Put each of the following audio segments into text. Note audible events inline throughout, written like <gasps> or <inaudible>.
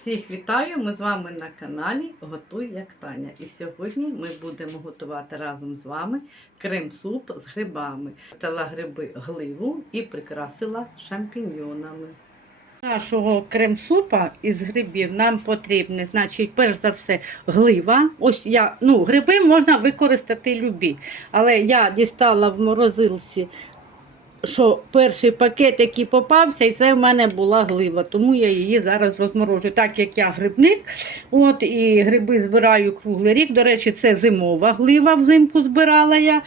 Всіх вітаю! Ми з вами на каналі Готуй як Таня. І сьогодні ми будемо готувати разом з вами крем-суп з грибами. Стала гриби гливу і прикрасила шампіньйонами. Нашого крем-супа із грибів нам потрібне, значить, перш за все, глива. Ось я, ну, гриби можна використати любі, але я дістала в морозилці що перший пакет, який попався, і це в мене була глива, тому я її зараз розморожую. Так як я грибник, от і гриби збираю круглий рік. До речі, це зимова глива, взимку збирала я.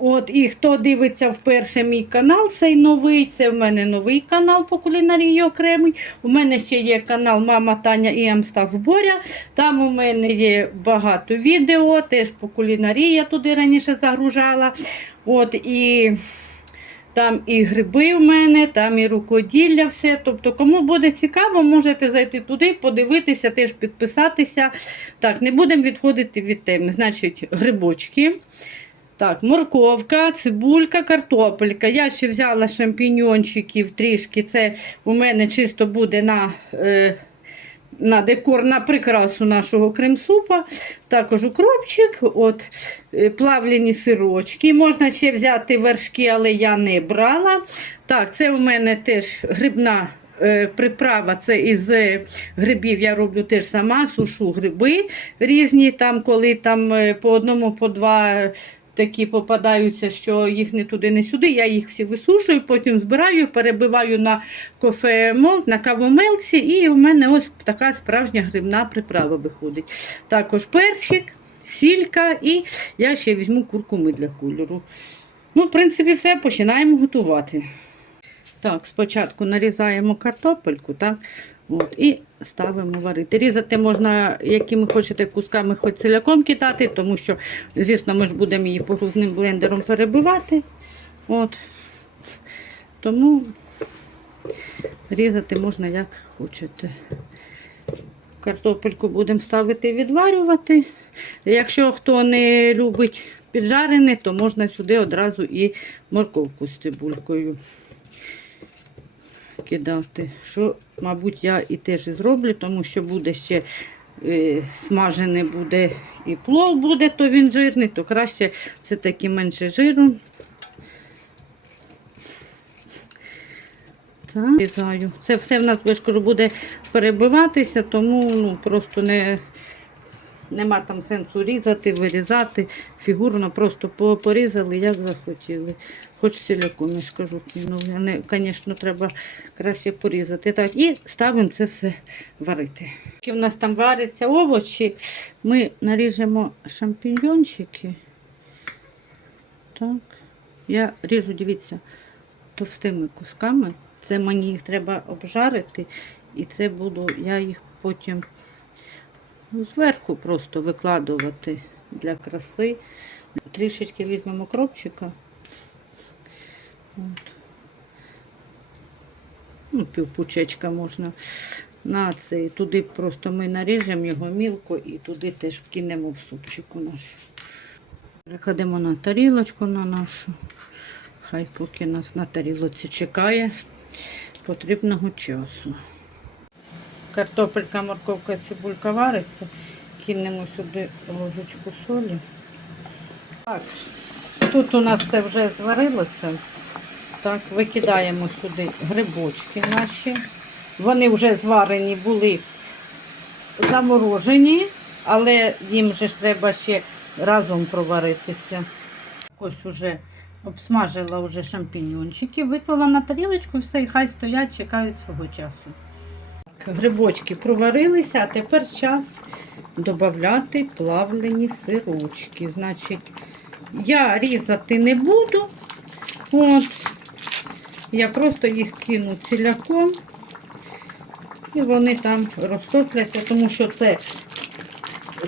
От, І хто дивиться вперше мій канал, цей новий, це в мене новий канал по кулінарії окремий. У мене ще є канал Мама Таня і Амстав Боря. Там у мене є багато відео, теж по кулінарії я туди раніше загружала. От, і там і гриби в мене, там і рукоділля, все. Тобто, кому буде цікаво, можете зайти туди, подивитися, теж підписатися. Так, не будемо відходити від теми. Значить, грибочки. Так, морковка, цибулька, картопелька. Я ще взяла шампіньончиків трішки. Це у мене чисто буде на. Е, на декор, на прикрасу нашого крем-супа. Також укропчик, от, е, плавлені сирочки. Можна ще взяти вершки, але я не брала. Так, це у мене теж грибна е, приправа. Це із е, грибів я роблю теж сама, сушу гриби різні, там, коли там по одному, по два. Такі попадаються, що їх не туди, не сюди. Я їх всі висушую, потім збираю, перебиваю на кофемол, на кавомелці, і у мене ось така справжня грибна приправа виходить. Також перчик, сілька і я ще візьму куркуми для кольору. Ну, в принципі, все, починаємо готувати. Так, спочатку нарізаємо картопельку, так, от, і ставимо варити. Різати можна, якими хочете кусками, хоч ціляком кидати, тому що, звісно, ми ж будемо її погрузним блендером перебивати. От. Тому різати можна як хочете. Картопельку будемо ставити відварювати. Якщо хто не любить піджарене, то можна сюди одразу і морковку з цибулькою кидати. Що, мабуть, я і теж зроблю, тому що буде ще е, смажене буде і плов буде, то він жирний, то краще все-таки менше жиру. Так. Це все в нас, я буде перебиватися, тому ну, просто не, нема там сенсу різати, вирізати фігурно, просто по- порізали, як захотіли. Хоч ціляком, я ж кажу. Звісно, треба краще порізати. Так, і ставимо це все варити. Поки в нас там варяться овочі, ми наріжемо шампіньйончики. Так. Я ріжу, дивіться, товстими кусками. Це мені їх треба обжарити, і це буду, я їх потім зверху просто викладувати для краси. Трішечки візьмемо кропчика. От. Ну, півпучечка можна на цей. Туди просто ми наріжемо його мілко і туди теж вкинемо в супчику наш. Переходимо на тарілочку на нашу. Хай поки нас на тарілоці чекає потрібного часу. Картопелька, морковка, цибулька вариться. Кинемо сюди ложечку солі. Так, тут у нас все вже зварилося. Так, викидаємо сюди грибочки наші. Вони вже зварені були заморожені, але їм же треба ще разом проваритися. Ось уже обсмажила вже шампіньончики, виклала на тарілочку, все, і хай стоять, чекають свого часу. Грибочки проварилися, а тепер час додати плавлені сирочки. Значить, я різати не буду. От. Я просто їх кину ціляком. І вони там розтопляться, тому що це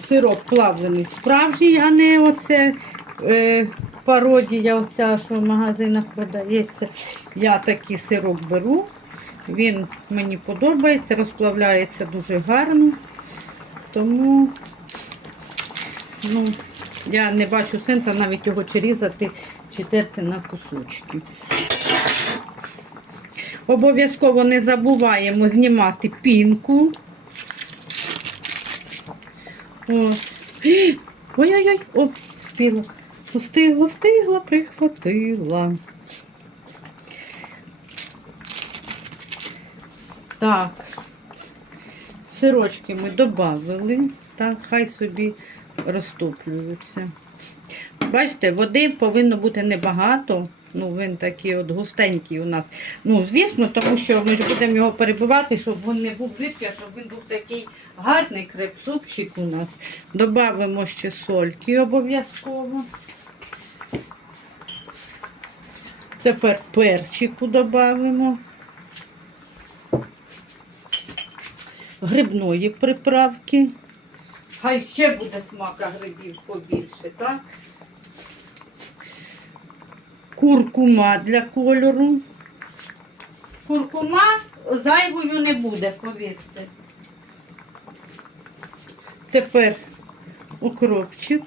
сирок плавлений справжній, а не оце е, пародія, оця, що в магазинах продається. Я такий сирок беру. Він мені подобається, розплавляється дуже гарно. Тому ну, я не бачу сенсу навіть його чи різати, чи терти на кусочки. Обов'язково не забуваємо знімати пінку. <gasps> Ой-ой-ой, о, спіла. Встигла, встигла, прихватила. Так. Сирочки ми додали. Так, хай собі розтоплюються. Бачите, води повинно бути небагато. Ну, він такий от густенький у нас. Ну, звісно, тому що ми ж будемо його перебивати, щоб він не був рідкий, а щоб він був такий гарний креп-супчик у нас. Добавимо ще сольки обов'язково. Тепер перчику додамо. Грибної приправки. Хай ще буде смака грибів побільше, так? Куркума для кольору. Куркума зайвою не буде, повірте. Тепер укропчик.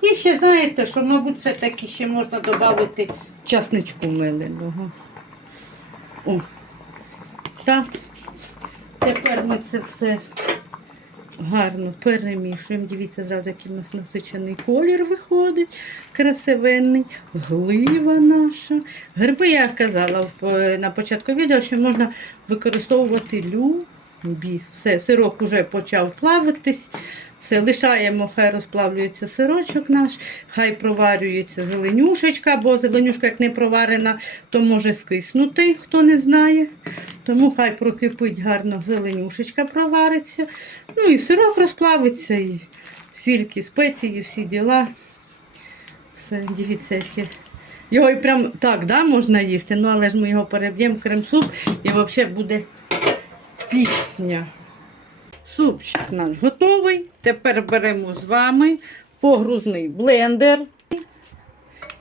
І ще знаєте, що, мабуть, все-таки ще можна додати часничку меленого. О. Так. Тепер ми це все гарно перемішуємо. Дивіться, зразу який у нас насичений колір виходить, красивенний, глива наша. Гриби, я казала на початку відео, що можна використовувати любі. Все, сирок вже почав плавитись. Все, лишаємо, хай розплавлюється сирочок наш, хай проварюється зеленюшечка, бо зеленюшка, як не проварена, то може скиснути, хто не знає. Тому хай прокипить гарно зеленюшечка провариться. Ну і сирок розплавиться, і сільки, спеції, всі діла. Все, дивіться, яке. Його і прям так да, можна їсти, ну але ж ми його переб'ємо в крем-суп і взагалі буде пісня. Супчик наш готовий. Тепер беремо з вами погрузний блендер.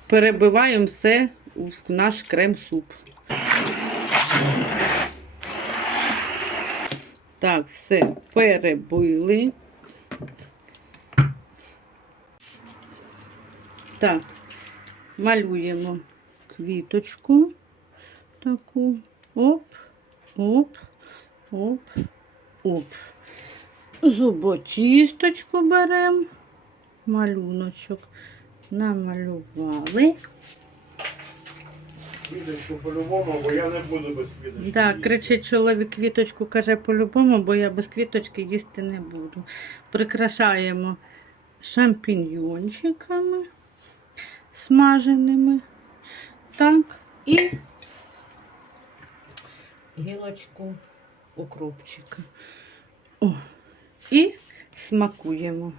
Перебиваємо все у наш крем-суп. Так, все перебили. Так, малюємо квіточку таку. Оп, оп, оп, оп. Зубочисточку беремо. Малюночок намалювали. Квіточку по-любому, бо я не буду без квіточки. Так, кричить чоловік квіточку, каже по-любому, бо я без квіточки їсти не буду. Прикрашаємо шампіньйончиками смаженими. Так, і гілочку укропчика. О, і смакуємо.